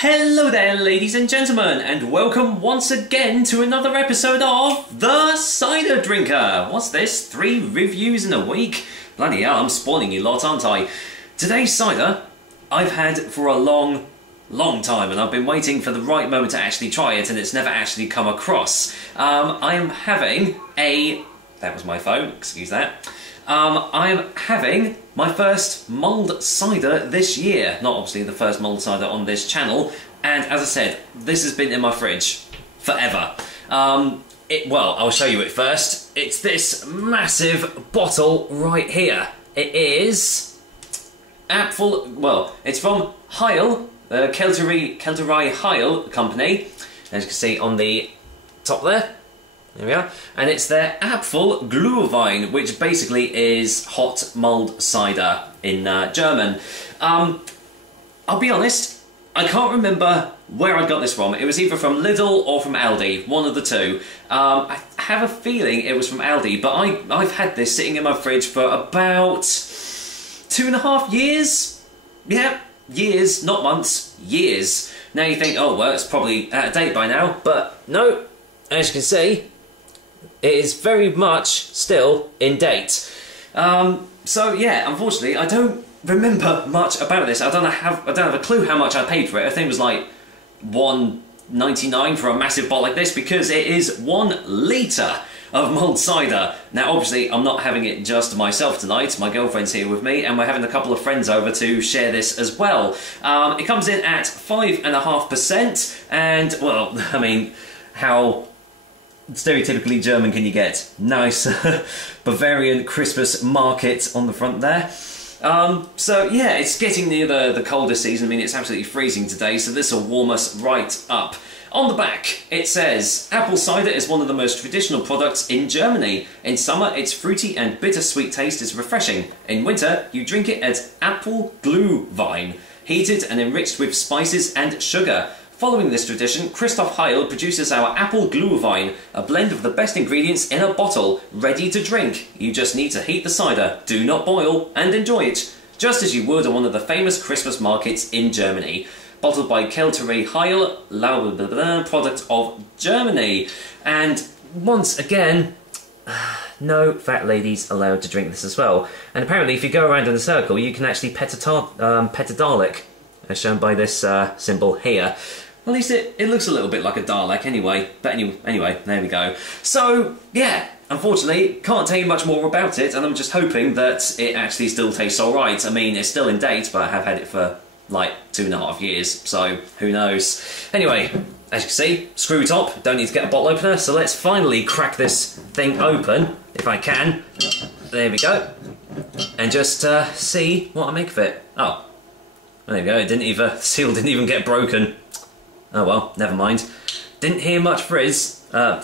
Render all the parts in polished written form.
Hello there, ladies and gentlemen, and welcome once again to another episode of The Cider Drinker. What's this? 3 reviews in a week? Bloody hell, I'm spoiling you lot, aren't I? Today's cider I've had for a long time, and I've been waiting for the right moment to actually try it, and it's never actually come across. I am having a... That was my phone, excuse that. I am having my first mulled cider this year. Not obviously the first mulled cider on this channel. And as I said, this has been in my fridge forever. Well, I'll show you it first. It's this massive bottle right here. It is it's from Heil, the Kelterei Heil company. As you can see on the top there. There we are. And it's their Apfelgluhwein, which basically is hot mulled cider in German. I'll be honest, I can't remember where I got this from. It was either from Lidl or from Aldi, one of the two. I have a feeling it was from Aldi, but I've had this sitting in my fridge for about 2.5 years. Yeah, years, not months, years. Now you think, oh well, it's probably out of date by now, but no, as you can see, it is very much still in date. So yeah, unfortunately, I don't remember much about this. I don't have a clue how much I paid for it. I think it was like $1.99 for a massive bottle like this, because it is 1 litre of mulled cider. Now obviously I'm not having it just myself tonight, my girlfriend's here with me, and we're having a couple of friends over to share this as well. It comes in at 5.5%, and well, I mean, how stereotypically German can you get? Nice Bavarian Christmas market on the front there. So yeah, it's getting near the colder season. I mean, it's absolutely freezing today, so this will warm us right up. On the back, it says, apple cider is one of the most traditional products in Germany. In summer, its fruity and bittersweet taste is refreshing. In winter, you drink it as Apfelgluhwein, heated and enriched with spices and sugar. Following this tradition, Christoph Heil produces our Apfelgluhwein, a blend of the best ingredients in a bottle, ready to drink. You just need to heat the cider, do not boil, and enjoy it, just as you would on one of the famous Christmas markets in Germany. Bottled by Kelterei Heil, product of Germany. And once again, no fat ladies allowed to drink this as well. And apparently if you go around in a circle, you can actually pet a Dalek, as shown by this symbol here. At least it looks a little bit like a Dalek anyway. But anyway, there we go. So, yeah, unfortunately, can't tell you much more about it, and I'm just hoping that it actually still tastes alright. I mean, it's still in date, but I have had it for like 2.5 years, so who knows. Anyway, as you can see, screw top, don't need to get a bottle opener, so let's finally crack this thing open, if I can. There we go. And just see what I make of it. Oh. There you go, the seal didn't even get broken. Oh well, never mind. Didn't hear much fizz, I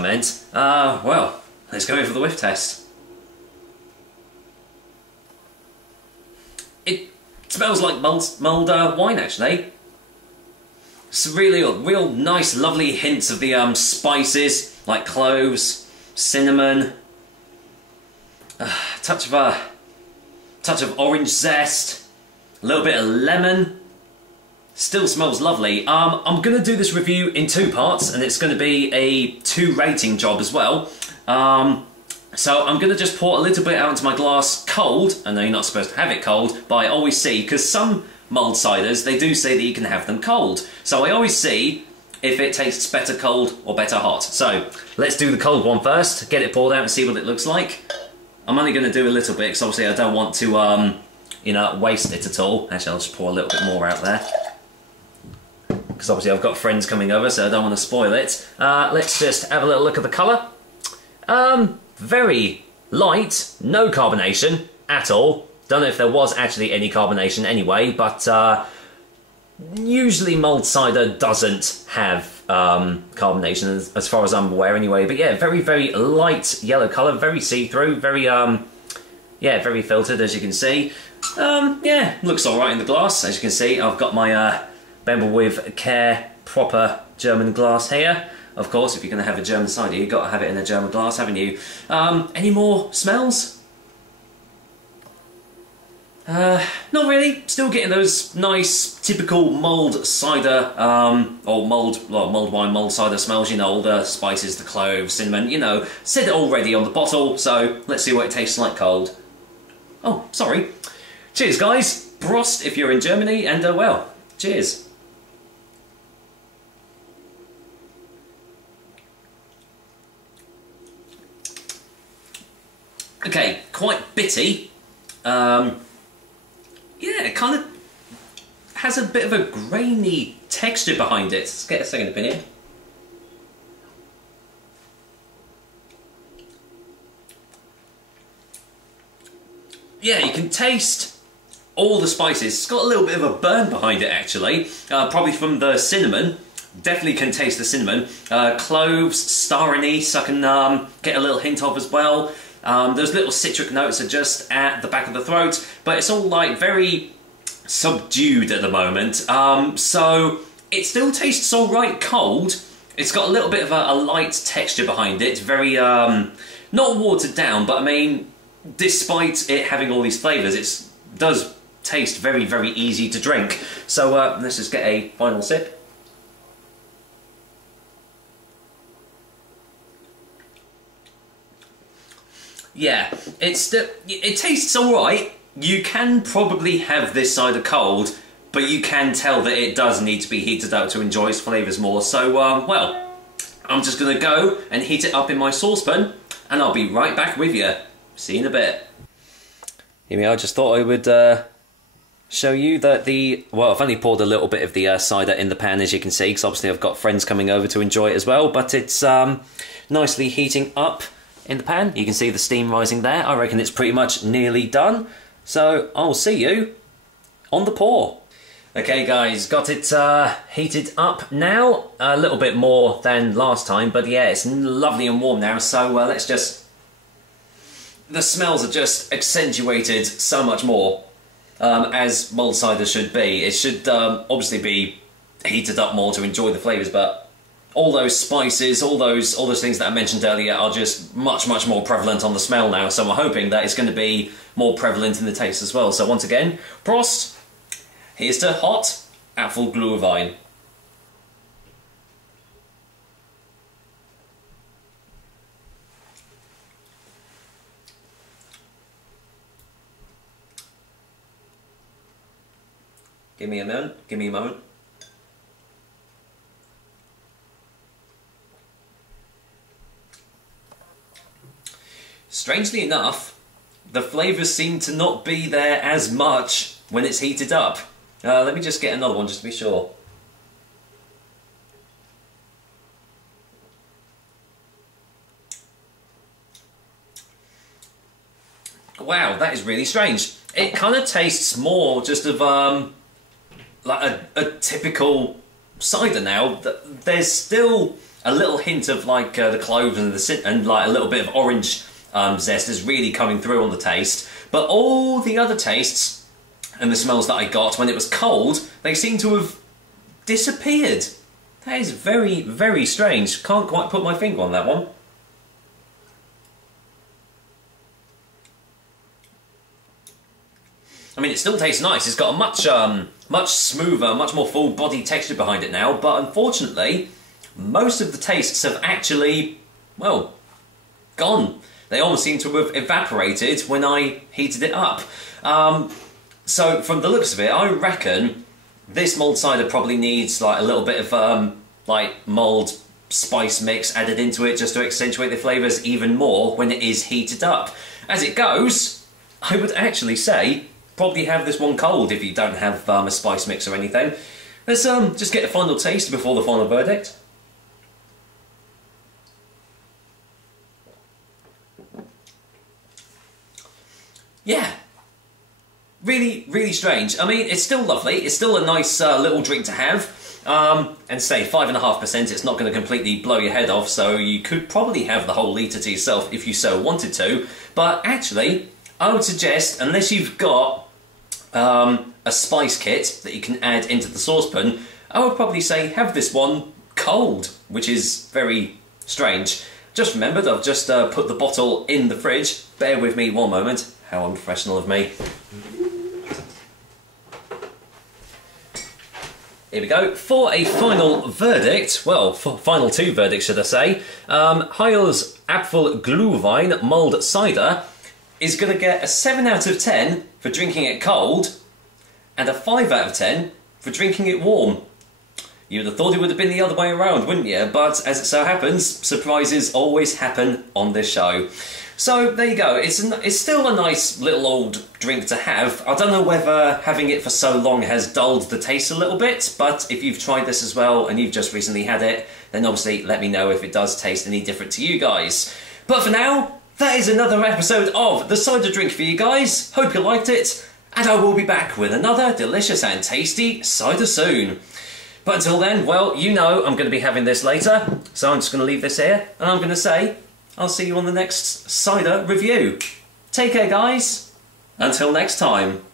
meant. Well, let's go in for the whiff test. It smells like mulled wine, actually. It's real nice, lovely hints of the spices, like cloves, cinnamon, touch of orange zest. A little bit of lemon. Still smells lovely. I'm going to do this review in 2 parts, and it's going to be a 2 rating job as well. So I'm going to just pour a little bit out into my glass cold. I know you're not supposed to have it cold, but I always see, because some mulled ciders, they do say that you can have them cold. So I always see if it tastes better cold or better hot. So let's do the cold one first, get it poured out and see what it looks like. I'm only going to do a little bit, because obviously I don't want to you know, waste it at all. Actually, I'll just pour a little bit more out there, because obviously I've got friends coming over, so I don't want to spoil it. Let's just have a little look at the colour. Very light, no carbonation at all. Don't know if there was actually any carbonation anyway, but usually mulled cider doesn't have carbonation, as far as I'm aware anyway. But yeah, very light yellow colour, very see-through, very yeah, very filtered, as you can see. Yeah, looks alright in the glass. As you can see, I've got my Bamble with Care proper German glass here. Of course, if you're going to have a German cider, you've got to have it in a German glass, haven't you? Any more smells? Not really. Still getting those nice, typical mulled cider, or mulled wine, mulled cider smells, you know, all the spices, the cloves, cinnamon, you know, said it already on the bottle, so let's see what it tastes like cold. Oh, sorry. Cheers, guys. Prost if you're in Germany, and well, cheers. Okay, quite bitty. Yeah, it kind of has a bit of a grainy texture behind it. Let's get a second opinion. Yeah, you can taste all the spices. It's got a little bit of a burn behind it, actually. Probably from the cinnamon. Definitely can taste the cinnamon. Cloves, star anise, I can get a little hint of as well. Those little citric notes are just at the back of the throat, but it's all like very subdued at the moment. So it still tastes alright cold. It's got a little bit of a light texture behind it. Very, not watered down, but I mean, despite it having all these flavours, it does taste very, very easy to drink. So let's just get a final sip. Yeah, it tastes alright. You can probably have this cider cold, but you can tell that it does need to be heated up to enjoy its flavours more. So, well, I'm just going to go and heat it up in my saucepan, and I'll be right back with you. See you in a bit. Here we are, I just thought I would show you that well, I've only poured a little bit of the cider in the pan, as you can see, because obviously I've got friends coming over to enjoy it as well, but it's nicely heating up in the pan. You can see the steam rising there. I reckon it's pretty much nearly done. So I'll see you on the pour. Okay guys, got it heated up now. A little bit more than last time, but yeah, it's lovely and warm now. So let's just... The smells are just accentuated so much more, as mulled cider should be. It should obviously be heated up more to enjoy the flavours, but all those spices, all those things that I mentioned earlier are just much more prevalent on the smell now, so I'm hoping that it's going to be more prevalent in the taste as well. So once again, Prost! Here's to hot Apfelgluhwein. Give me a moment, give me a moment. Strangely enough, the flavours seem to not be there as much when it's heated up. Let me just get another one just to be sure. Wow, that is really strange. It kind of tastes more just of like a typical cider now. There's still a little hint of like the cloves and like a little bit of orange zest is really coming through on the taste, but all the other tastes and the smells that I got when it was cold, they seem to have disappeared. That is very, very strange. Can't quite put my finger on that one. I mean, it still tastes nice. It's got a much smoother, much more full body texture behind it now, but unfortunately, most of the tastes have actually, well, gone. They almost seem to have evaporated when I heated it up. So from the looks of it, I reckon this mulled cider probably needs like a little bit of like mulled spice mix added into it just to accentuate the flavours even more when it is heated up. As it goes, I would actually say probably have this one cold if you don't have a spice mix or anything. Let's just get a final taste before the final verdict. Yeah, really, really strange. I mean, it's still lovely. It's still a nice little drink to have. And say 5.5%, it's not going to completely blow your head off, so you could probably have the whole litre to yourself if you so wanted to. But actually, I would suggest, unless you've got a spice kit that you can add into the saucepan, I would probably say have this one cold, which is very strange. Just remembered, I've just put the bottle in the fridge. Bear with me one moment. How unprofessional of me. Here we go, for a final verdict, well, final two verdicts should I say, Heil's Apfelgluhwein mulled cider is going to get a 7 out of 10 for drinking it cold, and a 5 out of 10 for drinking it warm. You would have thought it would have been the other way around, wouldn't you? But as it so happens, surprises always happen on this show. So there you go, it's still a nice little old drink to have. I don't know whether having it for so long has dulled the taste a little bit, but if you've tried this as well and you've just recently had it, then obviously let me know if it does taste any different to you guys. But for now, that is another episode of The Cider Drink for you guys. Hope you liked it, and I will be back with another delicious and tasty cider soon. But until then, well, you know I'm going to be having this later, so I'm just going to leave this here, and I'm going to say, I'll see you on the next cider review. Take care, guys. Until next time.